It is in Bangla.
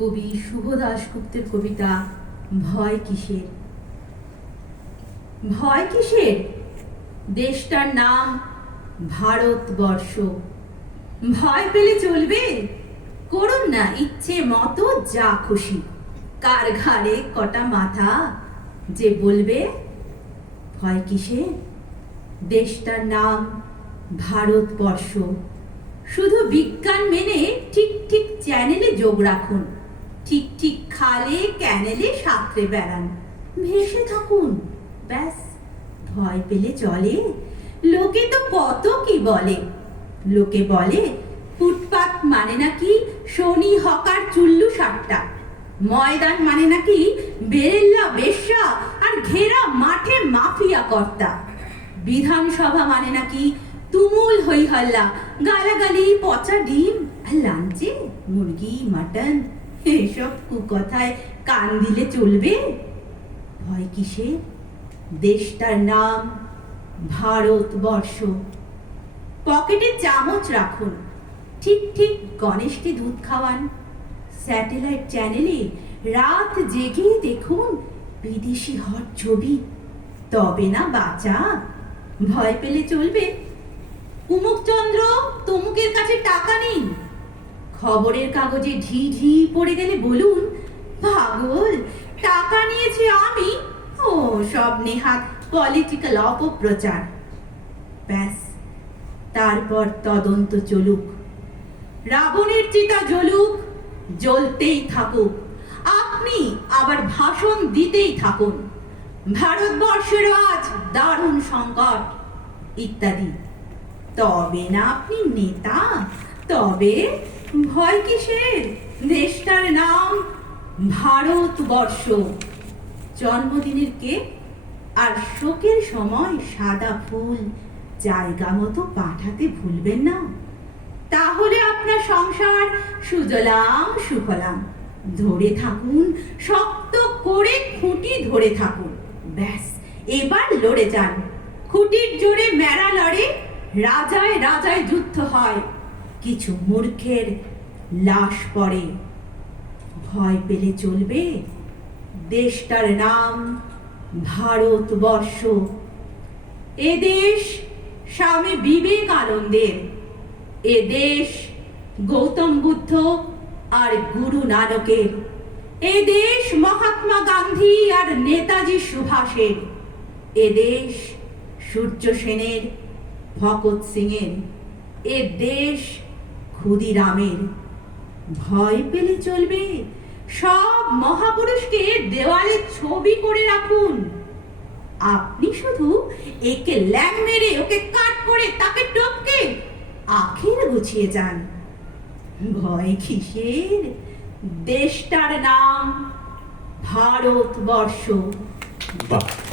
কবি শুভ দাশগুপ্তের কবিতা ভয় কিসের? ভয় কিসের? দেশটার নাম ভারতবর্ষ। ভয় পেলে চলবে? করুন না ইচ্ছে মতো যা খুশি। কার ঘাড়ে কটা মাথা যে বলবে? ভয় কিসে দেশটার নাম ভারতবর্ষ। শুধু বিজ্ঞান মেনে ঠিক ঠিক চ্যানেলে যোগ রাখুন। ঠিক ঠিক খালে, ক্যানেলে সাঁতরে বেড়ান। ভেসে থাকুন। ব্যাস, ভয় পেলে চলে। লোকে তো কত কি বলে। লোকে বলে, ফুটপাত মানে নাকি শনি হকার চুল্লু সাতটা ময়দান মানে নাকি বেরেল্লা বেশ্যা আর ঘেরা মাঠে মাফিয়া কর্তা বিধানসভা মানে নাকি তুমুল হই হল্লা গালাগালি, পচা ডিম আর লাঞ্চে মুরগি, মাটন। এসব কুকথায় কান দিলে চলবে? ভয় কিসে দেশটার নাম ভারতবর্ষ। পকেটে চামচ রাখুন। ঠিক ঠিক গণেশকে দুধ খাওয়ান। স্যাটেলাইট চ্যানেলে রাত জেগে দেখুন বিদেশি হট ছবি। তবে না বাঁচা। ভয় পেলে চলবে। উমুকচন্দ্র, তমুকের কাছে টাকা নেই। খবরের কাগজে ঢি ঢি পড়ে গেলে বলুন, পাগল, টাকা নিয়েছি আমি? ও, সব নেহাত পলিটিক্যাল অপপ্রচার। ব্যাস, তারপর তদন্ত চলুক। রাবণের চিতা জ্বলুক, জ্বলতেই থাকুক। আপনি আবার ভাষণ দিতেই থাকুন। ভারতবর্ষের আজ দারুণ সংকট। ইত্যাদি। তবে না আপনি নেতা? তবে ভয় কিসের? দেশটার নাম ভারতবর্ষ। জন্মদিনের কেক আর শোকের সময় সাদা ফুল জায়গা মতো পাঠাতে ভুলবেন না। তাহলে আপনার সংসার সুজলাম সুফলাম। ধরে থাকুন, শক্ত করে খুঁটি ধরে থাকুন। ব্যাস, এবার লড়ে যান। খুঁটির জোরে মেরা লড়ে, রাজায় রাজায় যুদ্ধ হয়। কিছু মূর্খের লাশ পড়ে। ভয় পেলে চলবে? দেশটার নাম ভারতবর্ষ। এ দেশ স্বামী বিবেকানন্দের। এ দেশ গৌতম বুদ্ধ আর গুরু নানকের। এ দেশ মহাত্মা গান্ধী আর নেতাজি সুভাষের। এ দেশ সূর্য সেনের, ভগৎ সিংয়ের। এ দেশ ক্ষুদিরামের ভয় পেলে চলবে। সব মহাপুরুষকে দেওয়ালে ছবি করে রাখুন। আপনি শুধু একে ল্যাং মেরে ওকে কাট করে তাকে টপকে আখের গুছিয়ে যান। ভয় কিসের? দেশটার নাম ভারতবর্ষ। বাহ।